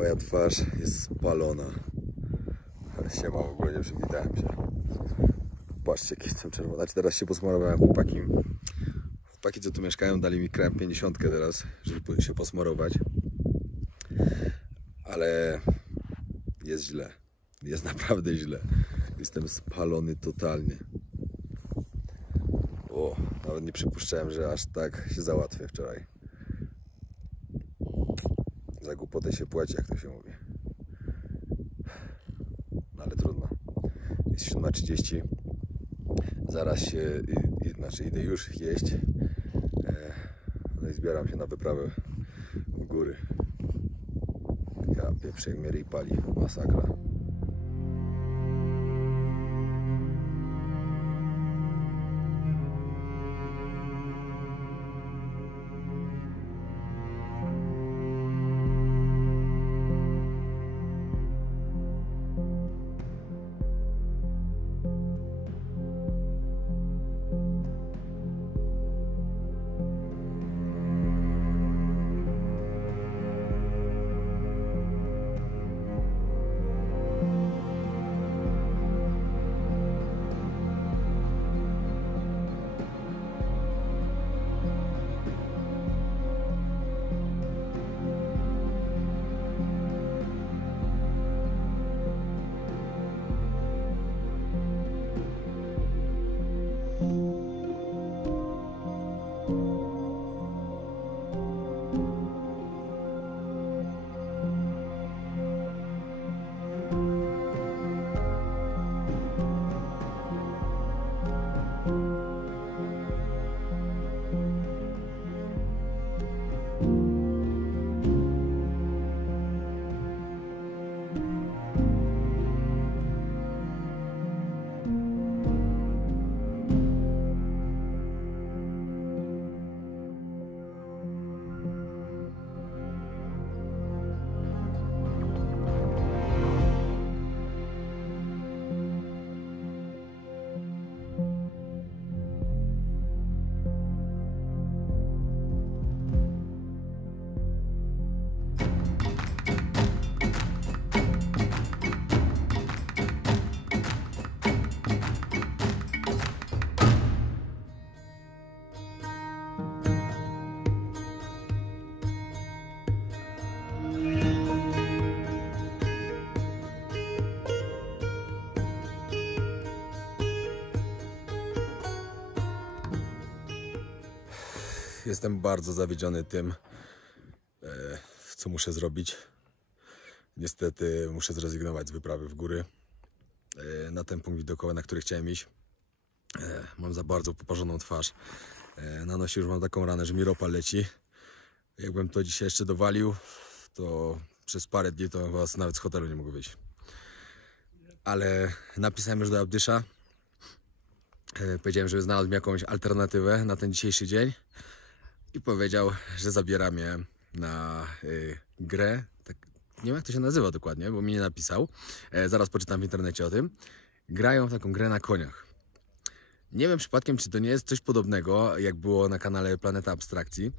Moja twarz jest spalona. Siema, w ogóle nie przywitałem się. Patrzcie, jaki jestem czerwony. Znaczy teraz się posmarowałem chłopaki. Chłopaki, co tu mieszkają, dali mi krem 50 teraz, żeby się posmarować. Ale jest źle. Jest naprawdę źle. Jestem spalony totalnie. O, nawet nie przypuszczałem, że aż tak się załatwię wczoraj. Za głupotę się płaci, jak to się mówi. No ale trudno. Jest 7:30. Zaraz się, znaczy idę już jeść. No i zbieram się na wyprawę w góry. Ja pieprzę, jak mnie ryj pali. Masakra. Jestem bardzo zawiedziony tym, co muszę zrobić. Niestety muszę zrezygnować z wyprawy w góry na ten punkt widokowy, na który chciałem iść. Mam za bardzo poparzoną twarz. Na nosie już mam taką ranę, że mi ropa leci. Jakbym to dzisiaj jeszcze dowalił, to przez parę dni to was nawet z hotelu nie mogę wyjść. Ale napisałem już do Abdysza. Powiedziałem, że znalazł mi jakąś alternatywę na ten dzisiejszy dzień. I powiedział, że zabiera mnie na grę. Tak, nie wiem, jak to się nazywa dokładnie, bo mi nie napisał. Zaraz poczytam w internecie o tym. Grają w taką grę na koniach. Nie wiem przypadkiem, czy to nie jest coś podobnego, jak było na kanale Planeta Abstrakcji.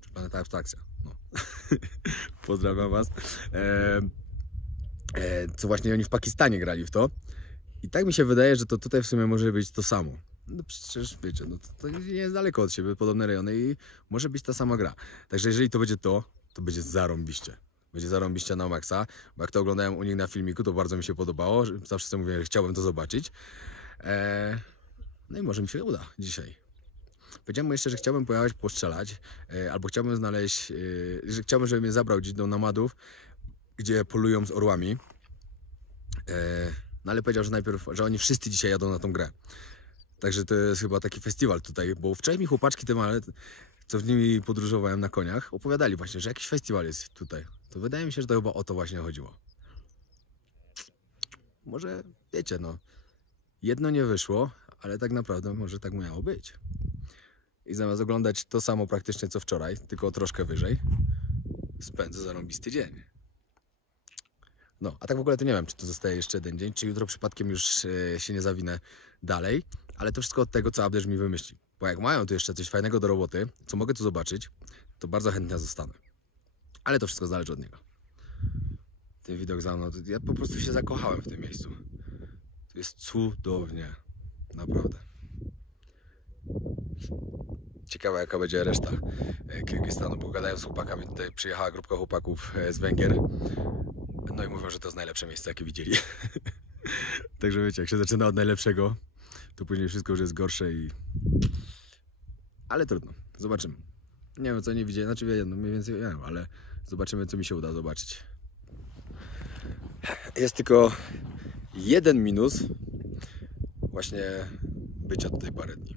Czy Planeta Abstrakcja? No. Pozdrawiam was. Co właśnie oni w Pakistanie grali w to. I tak mi się wydaje, że to tutaj w sumie może być to samo. No przecież wiecie, no to nie jest daleko od siebie, podobne rejony i może być ta sama gra. Także jeżeli to będzie to będzie zarąbiście. Będzie zarąbiście na maksa, bo jak to oglądałem u nich na filmiku, to bardzo mi się podobało. Zawsze sobie mówiłem, że chciałbym to zobaczyć. No i może mi się uda dzisiaj. Powiedziałem mu jeszcze, że chciałbym pojechać postrzelać, albo chciałbym znaleźć, że chciałbym, żeby mnie zabrał gdzieś do nomadów, gdzie polują z orłami. No ale powiedział, że najpierw, że oni wszyscy dzisiaj jadą na tą grę. Także to jest chyba taki festiwal tutaj, bo wczoraj mi chłopaczki co z nimi podróżowałem na koniach, opowiadali właśnie, że jakiś festiwal jest tutaj. To wydaje mi się, że to chyba o to właśnie chodziło. Może, wiecie, no, jedno nie wyszło, ale tak naprawdę może tak miało być. I zamiast oglądać to samo praktycznie co wczoraj, tylko troszkę wyżej, spędzę zarąbisty dzień. No, a tak w ogóle to nie wiem, czy to zostaje jeszcze jeden dzień, czy jutro przypadkiem już się nie zawinę dalej, ale to wszystko od tego, co Abdysz mi wymyśli. Bo jak mają tu jeszcze coś fajnego do roboty, co mogę tu zobaczyć, to bardzo chętnie zostanę. Ale to wszystko zależy od niego. Ten widok za mną, ja po prostu się zakochałem w tym miejscu. To jest cudownie. Naprawdę. Ciekawa jaka będzie reszta Kirgistanu, bo gadając z chłopakami, tutaj przyjechała grupka chłopaków z Węgier. No i mówią, że to jest najlepsze miejsce jakie widzieli. Także wiecie, jak się zaczyna od najlepszego, to później wszystko już jest gorsze i... Ale trudno, zobaczymy. Nie wiem co nie widziałem, znaczy jedno, mniej więcej nie wiem, ale zobaczymy co mi się uda zobaczyć. Jest tylko jeden minus właśnie bycia tutaj parę dni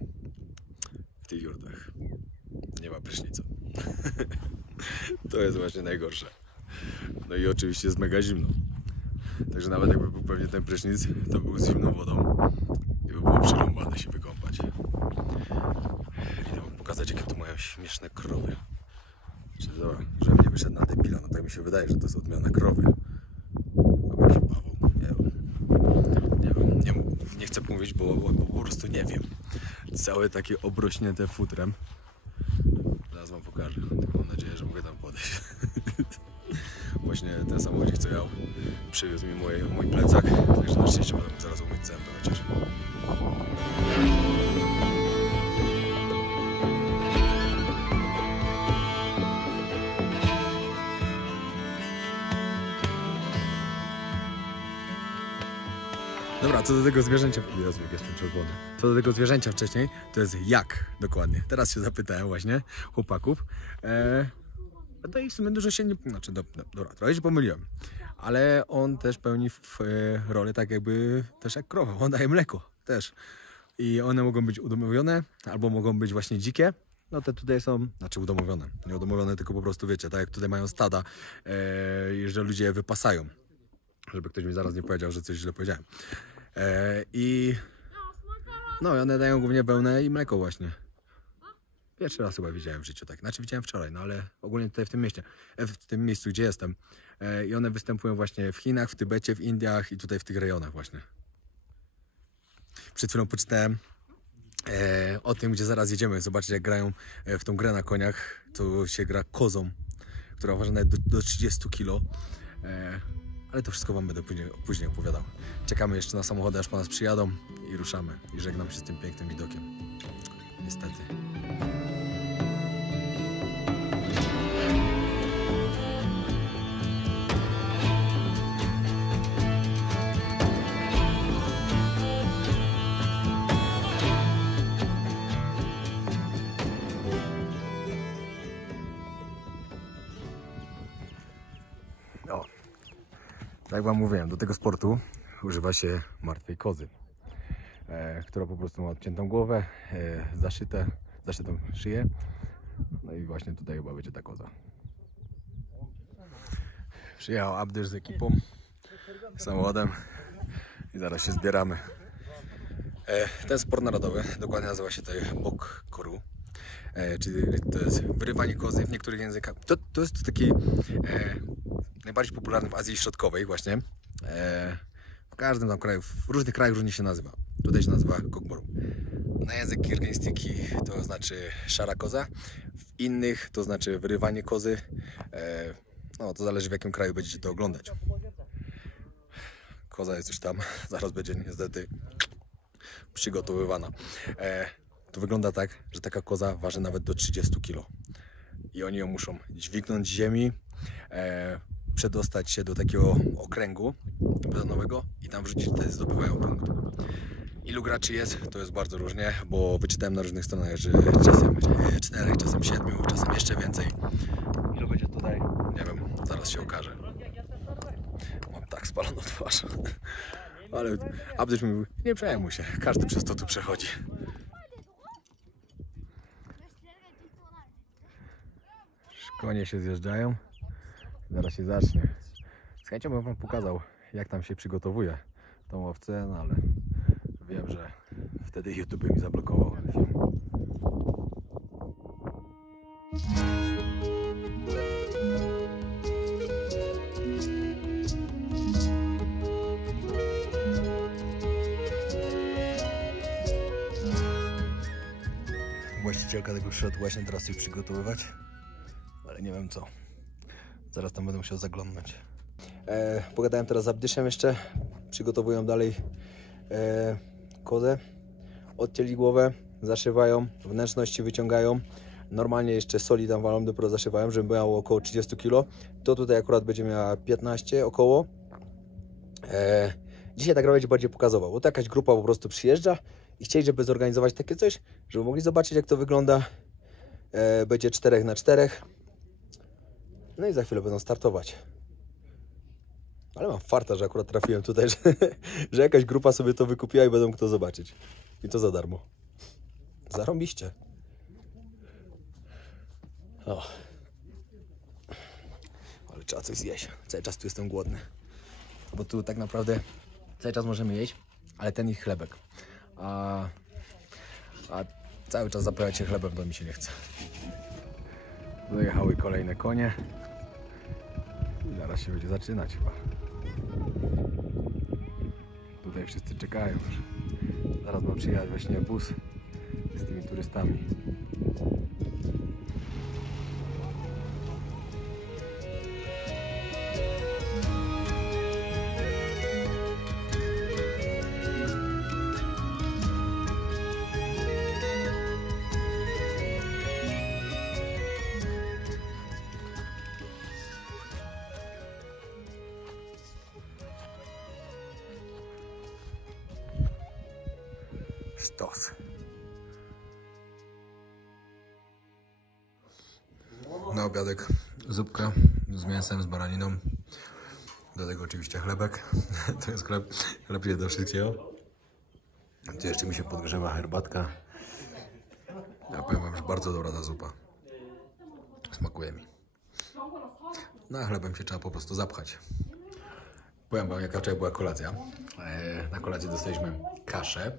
w tych jurtach. Nie ma prysznica. To jest właśnie najgorsze. No i oczywiście jest mega zimno. Także nawet jakby był pewnie ten prysznic, to był z zimną wodą i by było przerąbane się wykąpać. Idę wam pokazać jakie tu mają śmieszne krowy. Czyli dobra, żebym nie wyszedł na debila, no tak mi się wydaje, że to jest odmiana krowy. Albo jakiś bawoł, nie wiem, nie chcę mówić, bo po prostu nie wiem. Całe takie obrośnięte futrem. Zaraz wam pokażę, tylko mam nadzieję, że mogę tam podejść. Właśnie ten samochodzik co jał, przywiózł mi mój plecak, także na szczęście będę mógł zaraz umyć zęby chociaż. Dobra, co do tego zwierzęcia... Jezu, jak jestem czerwony. Co do tego zwierzęcia wcześniej, to jest jak dokładnie. Teraz się zapytałem właśnie chłopaków. No i w sumie dużo się nie... Znaczy, dobra, trochę się pomyliłem. Ale on też pełni rolę tak jakby też jak krowa. On daje mleko też. I one mogą być udomowione, albo mogą być właśnie dzikie. No te tutaj są, znaczy udomowione. Nie udomowione, tylko po prostu wiecie, tak jak tutaj mają stada, że ludzie je wypasają. Żeby ktoś mi zaraz nie powiedział, że coś źle powiedziałem. No i one dają głównie wełnę i mleko właśnie. Pierwszy raz chyba widziałem w życiu tak. Znaczy widziałem wczoraj, no ale ogólnie tutaj w tym mieście, w tym miejscu, gdzie jestem. I one występują właśnie w Chinach, w Tybecie, w Indiach i tutaj w tych rejonach właśnie. Przed chwilą poczytałem o tym, gdzie zaraz jedziemy. Zobaczyć jak grają w tą grę na koniach. To się gra kozą, która waży nawet do 30 kg. Ale to wszystko wam będę później opowiadał. Czekamy jeszcze na samochody, aż po nas przyjadą i ruszamy. I żegnam się z tym pięknym widokiem. Niestety. O, tak jak wam mówiłem, do tego sportu używa się martwej kozy, która po prostu ma odciętą głowę, zaszytą szyję. No i właśnie tutaj chyba będzie ta koza. Przyjechał Abdysz z ekipą, samochodem i zaraz się zbieramy. Ten sport narodowy dokładnie nazywa się tutaj bok koru. Czyli to jest wyrywanie kozy w niektórych językach. To jest taki najbardziej popularny w Azji Środkowej właśnie. W każdym tam kraju, w różnych krajach różnie się nazywa. Tutaj się nazywa kokboru. Na język kirgistyki to znaczy szara koza. W innych to znaczy wyrywanie kozy. No to zależy w jakim kraju będziecie to oglądać. Koza jest już tam, zaraz będzie niestety przygotowywana. To wygląda tak, że taka koza waży nawet do 30 kg. I oni ją muszą dźwignąć z ziemi, przedostać się do takiego okręgu betonowego i tam wrzucić, wtedy zdobywają punkt. Ilu graczy jest? To jest bardzo różnie, bo wyczytałem na różnych stronach, że czasem 4, czasem 7, czasem jeszcze więcej. Ilu będzie tutaj? Nie wiem, zaraz się okaże. Mam tak spaloną twarz. Ale Abdyś mi mówił, nie przejmuj się, każdy przez to tu przechodzi. Konie się zjeżdżają. Zaraz się zacznie. Z chęcią bym wam pokazał, jak tam się przygotowuje tą owcę, no ale wiem, że wtedy YouTube mi zablokował film. Właścicielka tego przyszedł właśnie teraz się przygotowywać, ale nie wiem co. Zaraz tam będę musiał zaglądnąć. Pogadałem teraz z Abdyszem jeszcze. Przygotowują dalej kozę. Odcięli głowę, zaszywają, wnętrzności wyciągają. Normalnie jeszcze soli tam walą, dopiero zaszywają, żeby miało około 30 kg. To tutaj akurat będzie miała 15 około. Dzisiaj tak będzie bardziej pokazował, bo to jakaś grupa po prostu przyjeżdża i chcieli, żeby zorganizować takie coś, żeby mogli zobaczyć, jak to wygląda. Będzie 4×4. No i za chwilę będą startować. Ale mam farta, że akurat trafiłem tutaj, że jakaś grupa sobie to wykupiła i będą to zobaczyć. I to za darmo. Zarąbiście. O. Ale trzeba coś zjeść. Cały czas tu jestem głodny. Bo tu tak naprawdę cały czas możemy jeść, ale ten ich chlebek. A cały czas zapychać się chlebem to mi się nie chce. Dojechały kolejne konie. I zaraz się będzie zaczynać chyba. Tutaj wszyscy czekają już. Zaraz ma przyjechać właśnie bus z tymi turystami. Sztos. Na obiadek zupka z mięsem, z baraniną. Do tego oczywiście chlebek. To jest chleb do wszystkiego. Tu jeszcze mi się podgrzewa herbatka. Ja powiem wam, że bardzo dobra ta zupa. Smakuje mi. Na chlebem się trzeba po prostu zapchać. Powiem wam, jaka wczoraj była kolacja. Na kolację dostaliśmy kaszę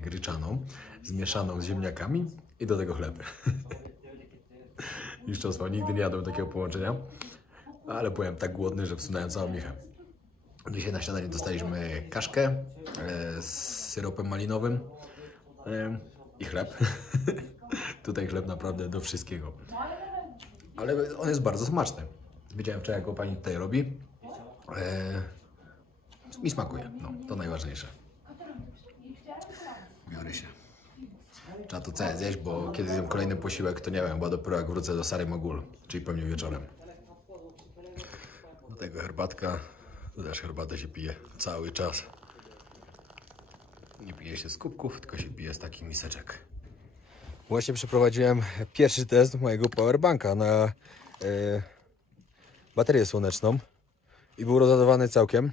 gryczaną, zmieszaną z ziemniakami i do tego chleb. Mistrzostwo, nigdy nie jadłem takiego połączenia, ale byłem tak głodny, że wsunąłem całą michę. Dzisiaj na śniadanie dostaliśmy kaszkę z syropem malinowym i chleb. Tutaj chleb naprawdę do wszystkiego. Ale on jest bardzo smaczny. Widziałem wczoraj, jak pani tutaj robi. Mi smakuje, no, to najważniejsze. Biorę się. Trzeba to całe zjeść, bo kiedy zjem kolejny posiłek, to nie wiem, bo dopiero jak wrócę do Sary Mogul, czyli pewnie wieczorem. Do tego herbatka, to też herbatę się pije cały czas. Nie pije się z kubków, tylko się pije z takich miseczek. Właśnie przeprowadziłem pierwszy test mojego powerbanka na baterię słoneczną i był rozładowany całkiem.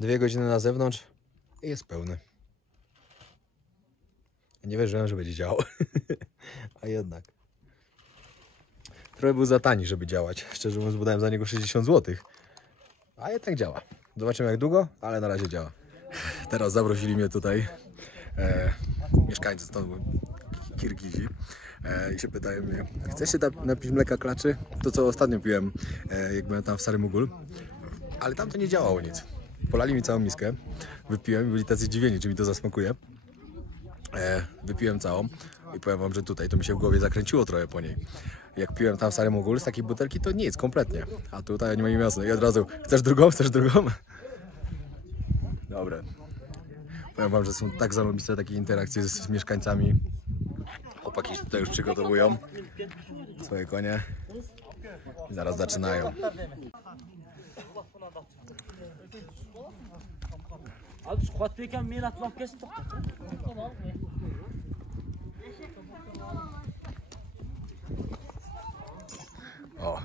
2 godziny na zewnątrz i jest pełny. Nie wierzyłem, że będzie działał, a jednak. Trochę był za tani, żeby działać. Szczerze mówiąc, wydałem za niego 60 zł. A jednak działa. Zobaczymy jak długo, ale na razie działa. Teraz zaprosili mnie tutaj mieszkańcy stąd, Kirgizi, i się pytają mnie, chcesz się napić mleka klaczy? To co ostatnio piłem, jak byłem tam w Sary Mogul. Ale tam to nie działało nic. Polali mi całą miskę, wypiłem i byli tacy zdziwieni, czy mi to zasmakuje. Wypiłem całą i powiem wam, że tutaj to mi się w głowie zakręciło trochę po niej. Jak piłem tam w Sary Mogul z takiej butelki, to nic, kompletnie. A tutaj nie ma im jasno. I od razu, chcesz drugą? Chcesz drugą? Dobra. Powiem wam, że są tak zarobiste takie interakcje z mieszkańcami. Chłopaki się tutaj już przygotowują swoje konie i zaraz zaczynają. O.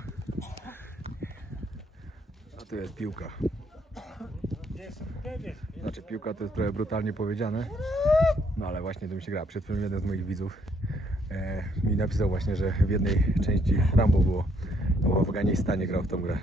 A tu jest piłka. Znaczy piłka to jest trochę brutalnie powiedziane. No ale właśnie to mi się gra. Przed chwilą jeden z moich widzów mi napisał właśnie, że w jednej części Rambo było. W Afganistanie grał w tą grę.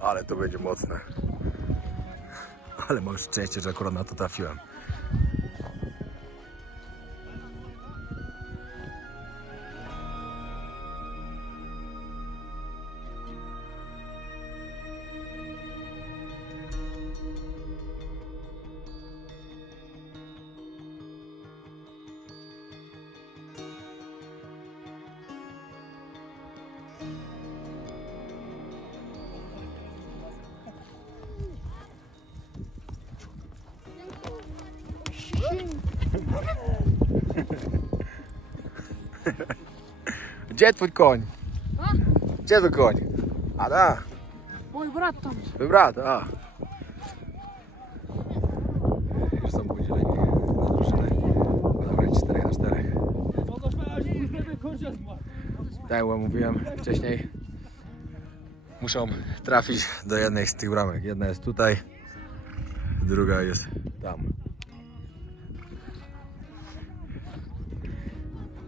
Ale to będzie mocne. Ale mam szczęście, że akurat na to trafiłem. Gdzie twój koń? A? Gdzie twój koń? A da. Mój brat tam. Twój brat, a. Już są podzieleni na drużynę. Będą grać 4-4. Tak jak mówiłem wcześniej, muszą trafić do jednej z tych bramek. Jedna jest tutaj, druga jest tam.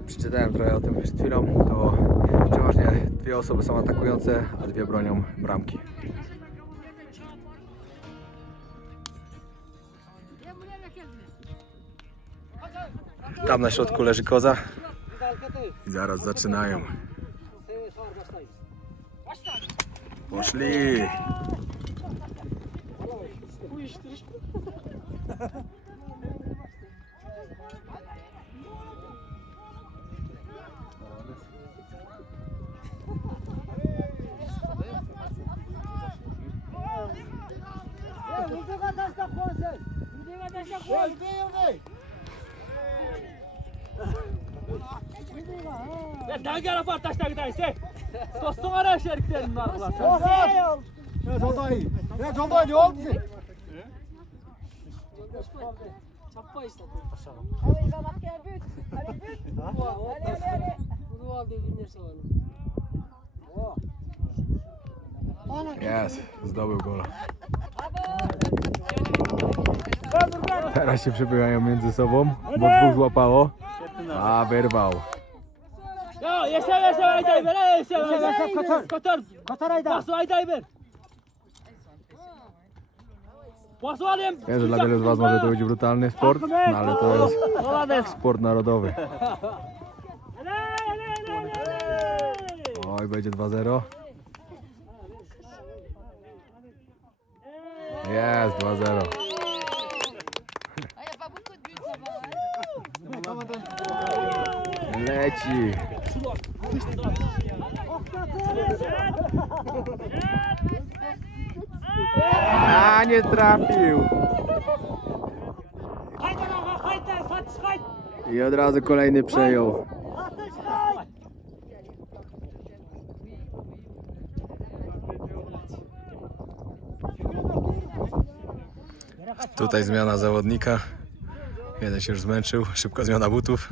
Przeczytałem trochę o tym przed chwilą, to przeważnie 2 osoby są atakujące, a 2 bronią bramki. Tam na środku leży koza i zaraz zaczynają. Poszli! Dangala fartaşta gidayse. Dostum ara şeriklerin var ulan. Ya Jolday. Ya Jolday ne oldu? Çappa işte. Allez, il va marquer un but. Allez, but. Allez, allez, allez. Bunu aldı günler sonra. Jest, zdobył gola. Teraz się przepychają między sobą, bo 2 złapało, a wyrwał. Ya yesem Aydayber. Yesem. Kotor. Basu Aydayber. Basu alayım. Wiem, że dla wielu z was może to być brutalny sport, no ale to jest sport narodowy. Oj, będzie 2-0. Jest 2-0. Il n'y a pas beaucoup de buts, ça va. Leci. A nie trafił. I od razu kolejny przejął. Tutaj zmiana zawodnika. Jeden się już zmęczył. Szybko zmiana butów.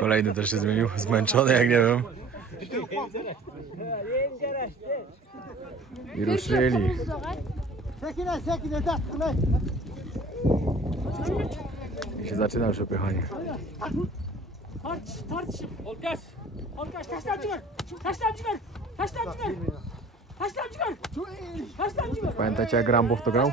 Kolejny też się zmienił. Zmęczony, jak nie wiem. I ruszyli. I się zaczyna przepychanie. Olkaş. Olkaş kaçtan çıkar? Kaçtan çıkar? Kaçtan çıkar? Kaçtan çıkar? Kaçtan çıkar? Pamiętacie, jak Rambo w to grał?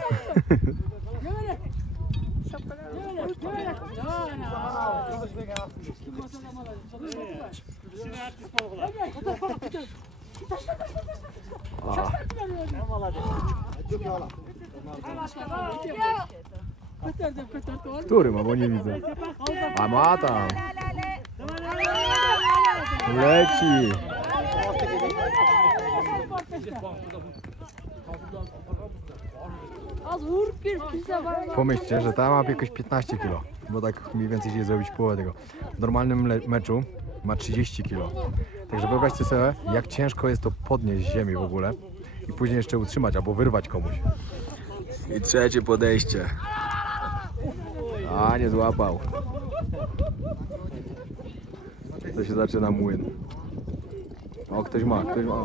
Który ma, bo nie widzę. A ma tam. Leci. Pomyślcie, że ta ma jakieś 15 kg, bo tak mniej więcej się zrobić połowę tego. W normalnym meczu ma 30 kg. Także wyobraźcie sobie, jak ciężko jest to podnieść z ziemi w ogóle i później jeszcze utrzymać albo wyrwać komuś. I trzecie podejście. A, nie złapał. To się zaczyna młyn. O, ktoś ma, ktoś ma.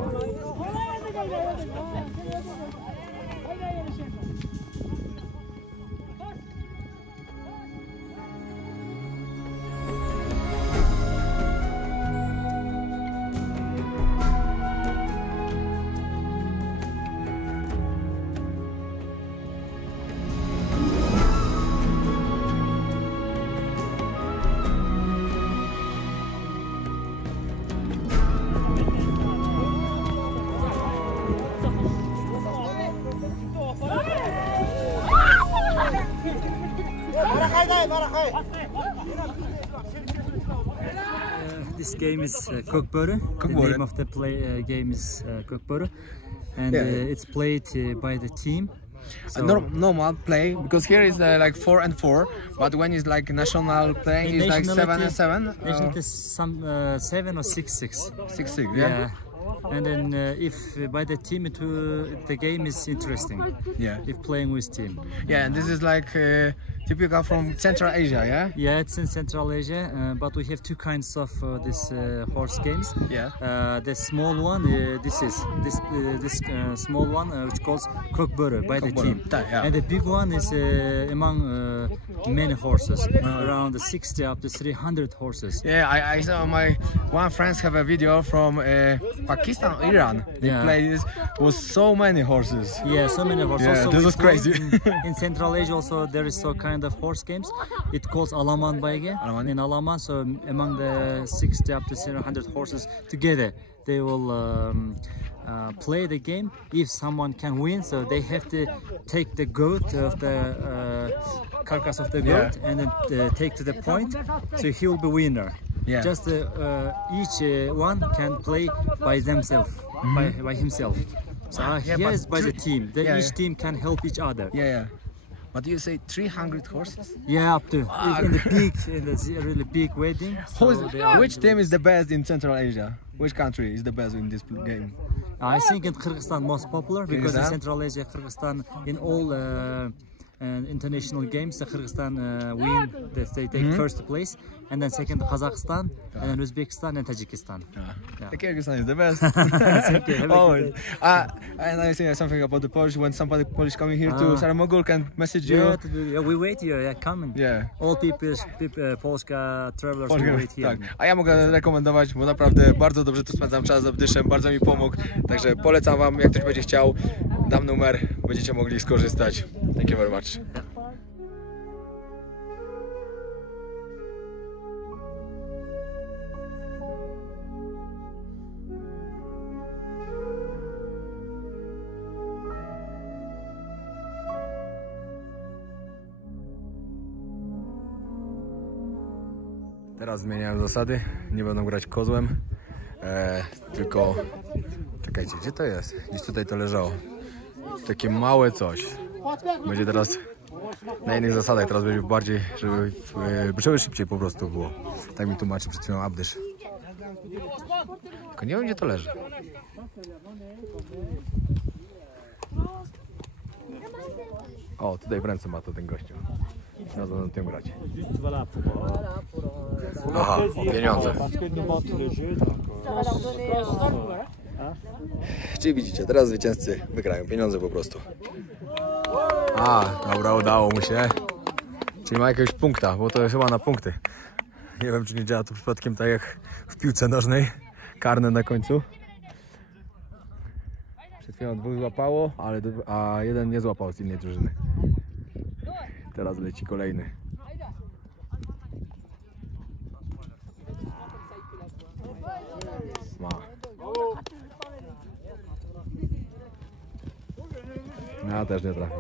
This game is Kokboru. The Kokboru. name of the game is Kokboru, and it's played by the team. So Normal play because here is like 4 and 4, but when it's like national playing, it's like 7 and 7. National is some 7 or 6-6. 6-6, Yeah. And then if by the team the game is interesting. Yeah. If playing with team. Yeah, and this is like typical from Central Asia, yeah? Yeah, it's in Central Asia, but we have two kinds of this horse games. Yeah. The small one, this small one, which calls Kokboru by the team, Yeah. and the big one is among many horses, around 60 up to 300 horses. Yeah, I saw my one friends have a video from Pakistan or Iran. They Yeah. play this with so many horses. Yeah, so many horses. Yeah, Also, this we was call crazy. in Central Asia also there is so kind of horse games. It calls Alaman Baige. Alaman. In Alaman, so among the 60 up to 700 horses together, they will play the game. If someone can win, so they have to take the goat of the carcass of the goat and then take to the point, so he will be winner. Yeah. Just each one can play by themselves, by himself. So Yeah, here but is by the team. Yeah, Each yeah. team can help each other. Yeah, yeah. But you say 300 horses? Yeah, up to in the peak, in the really big wedding. Who is, so they are- which team is the best in Central Asia? Which country is the best in this game? I think in Kyrgyzstan most popular because in Kyrgyzstan? Central Asia, Kyrgyzstan in all international games, the Kyrgyzstan win. They take first place, and then second Kazakhstan, and then Uzbekistan and Tajikistan. Yeah. The Kyrgyzstan is the best. Thank you. Have a Oh, good day. and I say something about the Polish. When somebody Polish coming here to Saramogul can message you. Yeah, we wait here. Yeah, coming. Yeah. All people, Polska travelers, we wait here. Tak. A ja mogę rekomendować, bo naprawdę bardzo dobrze tu spędzam czas z Abdyszem, bardzo mi pomógł. Także polecam wam, jak ktoś będzie chciał, dam numer, będziecie mogli skorzystać. Thank you very much. Teraz zmieniają zasady, nie będą grać kozłem, tylko... Czekajcie, gdzie to jest? Gdzieś tutaj to leżało. Takie małe coś. Będzie teraz na innych zasadach, teraz będzie bardziej, żeby szybciej po prostu było. Tak mi tłumaczy przed chwilą Abdysz. Tylko nie wiem, gdzie to leży. O, tutaj w ręce ma to ten gościu. Na co na tym grać. Aha, pieniądze. Czyli widzicie, teraz zwycięzcy wygrają pieniądze po prostu. A, dobra, udało mu się. Czyli ma jakiegoś punkta, bo to jest chyba na punkty. Nie wiem, czy nie działa to przypadkiem tak jak w piłce nożnej. Karne na końcu. Przed chwilą 2 złapało, a jeden nie złapał z innej drużyny. Teraz leci kolejny. Ma. Ja też nie trafił.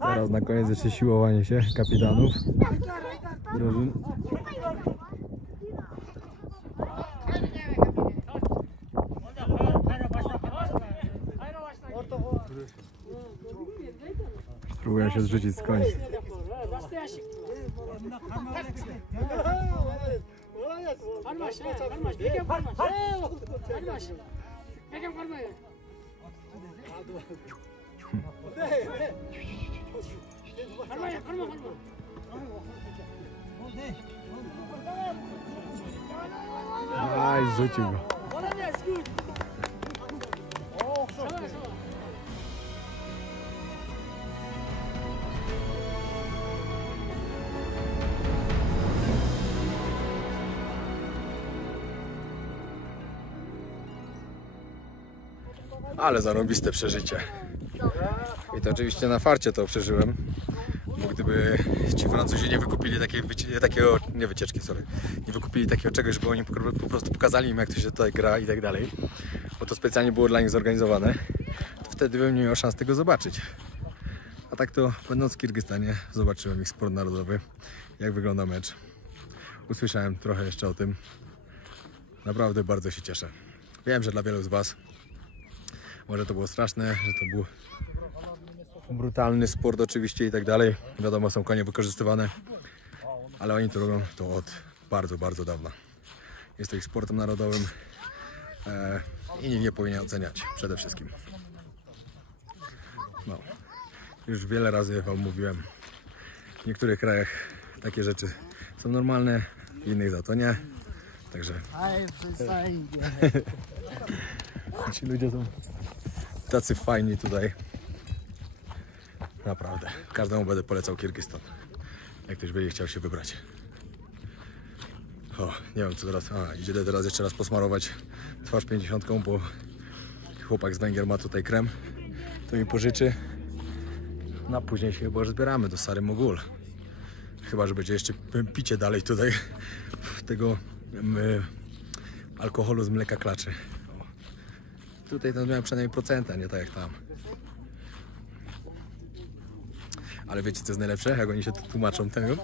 Teraz na koniec jeszcze siłowanie się kapitanów drużyn. Spróbują się zrzucić z koni. Aj, zrzucił go. Ale zarąbiste przeżycie. I to oczywiście na farcie to przeżyłem. Bo gdyby ci Francuzi nie wykupili takiego nie wycieczki, sorry, nie wykupili takiego czegoś, żeby oni po prostu pokazali im, jak to się tutaj gra i tak dalej, bo to specjalnie było dla nich zorganizowane, to wtedy bym nie miał szans tego zobaczyć. A tak to, będąc w Kirgistanie, zobaczyłem ich sport narodowy, jak wygląda mecz. Usłyszałem trochę jeszcze o tym. Naprawdę bardzo się cieszę. Wiem, że dla wielu z Was może to było straszne, że to był brutalny sport oczywiście i tak dalej. Wiadomo, są konie wykorzystywane, ale oni to robią to od bardzo, bardzo dawna. Jest to ich sportem narodowym i nikt nie powinien oceniać przede wszystkim. No. Już wiele razy Wam mówiłem, w niektórych krajach takie rzeczy są normalne, w innych za to nie. Także ci ludzie są tacy fajni tutaj. Naprawdę. Każdemu będę polecał Kirgistan, jak ktoś będzie chciał się wybrać. O, nie wiem co teraz. Idzie teraz jeszcze raz posmarować twarz 50, bo chłopak z Węgier ma tutaj krem. To mi pożyczy. No a później się chyba już zbieramy do Sary Mogul. Chyba, że będzie jeszcze picie dalej tutaj tego alkoholu z mleka klaczy. O. Tutaj to miałem przynajmniej procenta, nie tak jak tam. Ale wiecie co jest najlepsze? Jak oni się tu tłumaczą tego?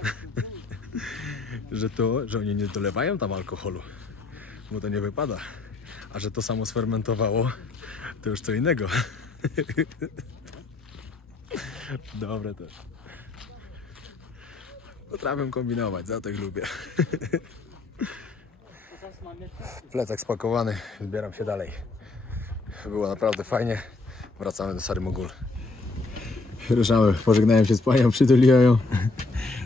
że oni nie dolewają tam alkoholu, bo to nie wypada. A że to samo sfermentowało, to już co innego. Dobre to. Potrafię kombinować, za to ich lubię. Plecak spakowany, zbieram się dalej. Było naprawdę fajnie. Wracamy do Sary Mogul. Ruszamy, pożegnałem się z panią, przytuliłem ją.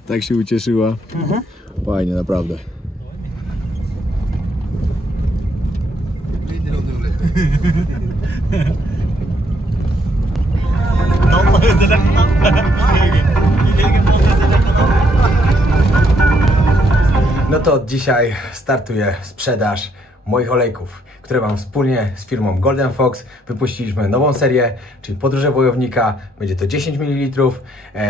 Tak się ucieszyła. Fajnie, naprawdę. No to od dzisiaj startuje sprzedaż moich olejków, które mam wspólnie z firmą Golden Fox. Wypuściliśmy nową serię, czyli Podróże Wojownika. Będzie to 10 ml,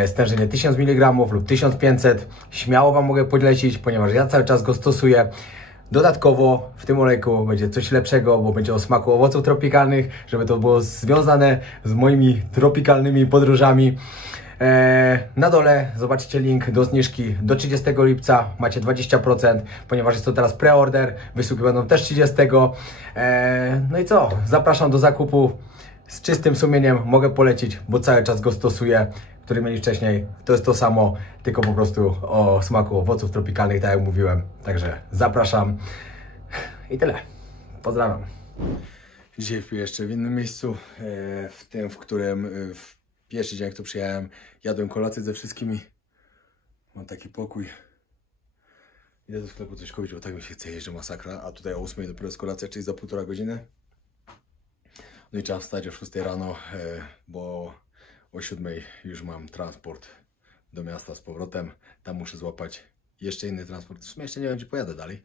stężenie 1000 mg lub 1500. Śmiało Wam mogę polecić, ponieważ ja cały czas go stosuję. Dodatkowo w tym olejku będzie coś lepszego, bo będzie o smaku owoców tropikalnych, żeby to było związane z moimi tropikalnymi podróżami. Na dole zobaczycie link do zniżki do 30 lipca, macie 20%, ponieważ jest to teraz preorder, wysyłki będą też 30. No i co, zapraszam do zakupu, z czystym sumieniem mogę polecić, bo cały czas go stosuję, który mieli wcześniej, to jest to samo, tylko po prostu o smaku owoców tropikalnych, tak jak mówiłem, także zapraszam i tyle, pozdrawiam. Dzisiaj piję jeszcze w innym miejscu, w tym, w którym pierwszy dzień, jak tu przyjechałem, jadłem kolację ze wszystkimi. Mam taki pokój. Idę do sklepu coś kupić, bo tak mi się chce jeść, że masakra. A tutaj o 8 dopiero jest kolacja, czyli za 1,5 godziny. No i trzeba wstać o 6 rano, bo o 7 już mam transport do miasta z powrotem. Tam muszę złapać jeszcze inny transport. W sumie jeszcze nie wiem, gdzie pojadę dalej.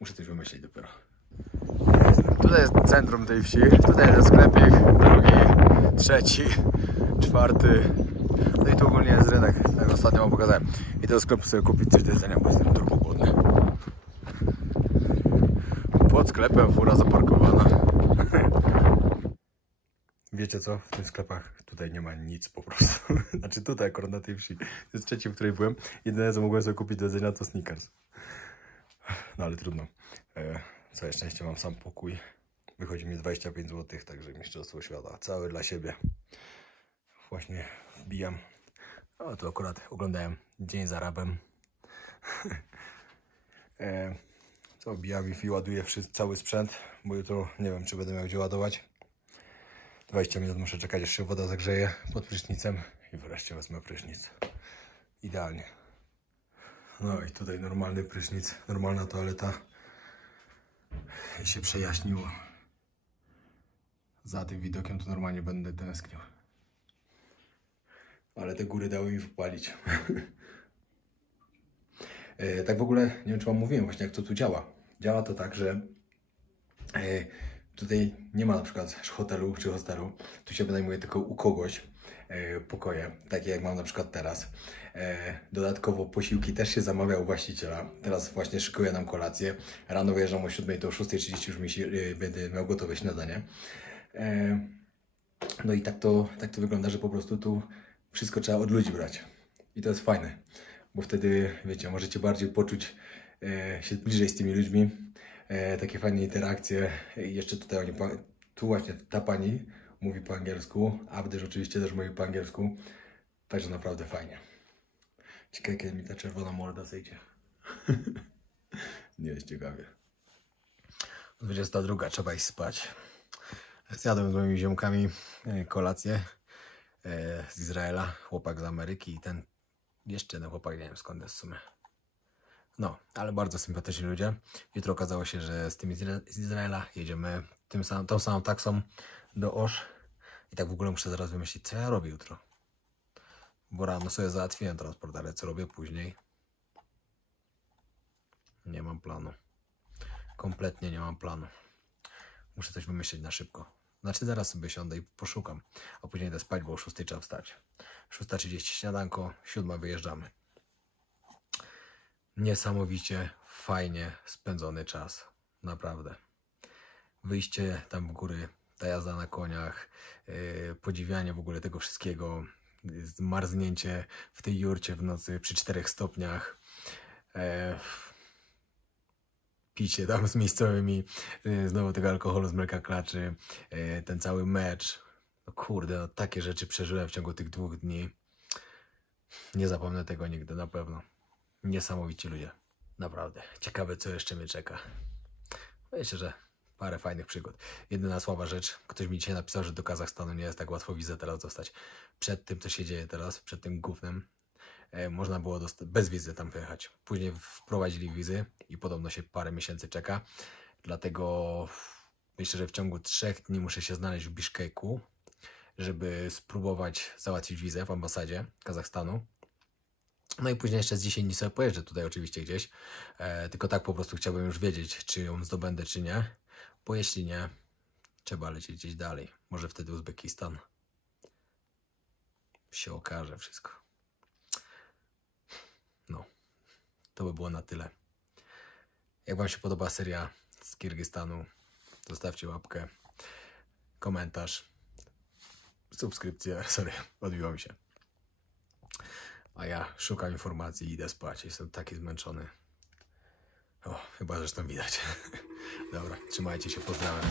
Muszę coś wymyślić dopiero. Tutaj jest centrum tej wsi. Tutaj jest sklepik, drugi, trzeci, czwarty. No i tu ogólnie jest rynek, jak ostatnio wam pokazałem. I do sklepu sobie kupić coś do jedzenia, bo jestem turbo głodny. Pod sklepem fura zaparkowana. Wiecie co? W tych sklepach tutaj nie ma nic po prostu. Znaczy tutaj akurat na tej wsi. To jest trzeci, w której byłem. Jedyne co mogłem sobie kupić do jedzenia to Snickers. No ale trudno. Całe szczęście mam sam pokój. Wychodzi mi 25 zł, także mistrzostwo świata. Całe dla siebie. Właśnie wbijam. No to akurat oglądałem Dzień z Arabem. Co wbijam i ładuję cały sprzęt, bo jutro nie wiem, czy będę miał gdzie ładować. 20 minut muszę czekać, aż się woda zagrzeje pod prysznicem i wreszcie wezmę prysznic. Idealnie. No i tutaj normalny prysznic, normalna toaleta. I się przejaśniło. Za tym widokiem to normalnie będę tęsknił. Ale te góry dały mi wpalić. Tak w ogóle, nie wiem czy wam mówiłem właśnie jak to tu działa. Działa to tak, że Tutaj nie ma na przykład hotelu czy hostelu. Tu się wynajmuje tylko u kogoś pokoje, takie jak mam na przykład teraz. Dodatkowo posiłki też się zamawia u właściciela. Teraz właśnie szykuje nam kolację. Rano wyjeżdżam o 7, to o 6:30 już będę miał gotowe śniadanie. No i tak to wygląda, że po prostu tu wszystko trzeba od ludzi brać. I to jest fajne, bo wtedy, wiecie, możecie bardziej poczuć się bliżej z tymi ludźmi. Takie fajne interakcje. I jeszcze tutaj tu właśnie ta pani mówi po angielsku, Abdyż oczywiście też mówi po angielsku. Także naprawdę fajnie. Ciekawe, kiedy mi ta czerwona morda zejdzie. Nie jest ciekawie. 22, trzeba iść spać. Zjadłem z moimi ziomkami kolację z Izraela, chłopak z Ameryki i ten jeszcze jeden chłopak, nie wiem skąd jest w sumie. No, ale bardzo sympatyczni ludzie. Jutro okazało się, że z tymi z Izraela jedziemy tą samą taksą do Osz. I tak w ogóle muszę zaraz wymyślić, co ja robię jutro. Bo rano sobie załatwiłem transport, ale co robię później? Nie mam planu. Kompletnie nie mam planu. Muszę coś wymyślić na szybko. Znaczy zaraz sobie siądę i poszukam. A później idę spać, bo o 6 trzeba wstać. 6:30 śniadanko, 7 wyjeżdżamy. Niesamowicie fajnie spędzony czas. Naprawdę. Wyjście tam w góry, ta jazda na koniach, podziwianie w ogóle tego wszystkiego, zmarznięcie w tej jurcie w nocy przy 4 stopniach, picie tam z miejscowymi, znowu tego alkoholu z mleka klaczy, ten cały mecz. No kurde, no takie rzeczy przeżyłem w ciągu tych 2 dni. Nie zapomnę tego nigdy, na pewno. Niesamowici ludzie. Naprawdę. Ciekawe, co jeszcze mnie czeka. Myślę, że parę fajnych przygód. Jedyna słaba rzecz. Ktoś mi dzisiaj napisał, że do Kazachstanu nie jest tak łatwo wizę teraz dostać. Przed tym, co się dzieje teraz, przed tym gównem, można było bez wizy tam pojechać. Później wprowadzili wizy i podobno się parę miesięcy czeka. Dlatego myślę, że w ciągu 3 dni muszę się znaleźć w Biszkeku, żeby spróbować załatwić wizę w ambasadzie Kazachstanu. No i później jeszcze z 10 dni sobie pojeżdżę tutaj oczywiście gdzieś. Tylko tak po prostu chciałbym już wiedzieć, czy ją zdobędę, czy nie. Bo jeśli nie, trzeba lecieć gdzieś dalej. Może wtedy Uzbekistan. Się okaże wszystko. No, to by było na tyle. Jak wam się podoba seria z Kirgistanu, zostawcie łapkę, komentarz, subskrypcję. Sorry, odbiło mi się. A ja szukam informacji i idę spać. Jestem taki zmęczony. O, chyba zresztą widać. Dobra, trzymajcie się, pozdrawiam.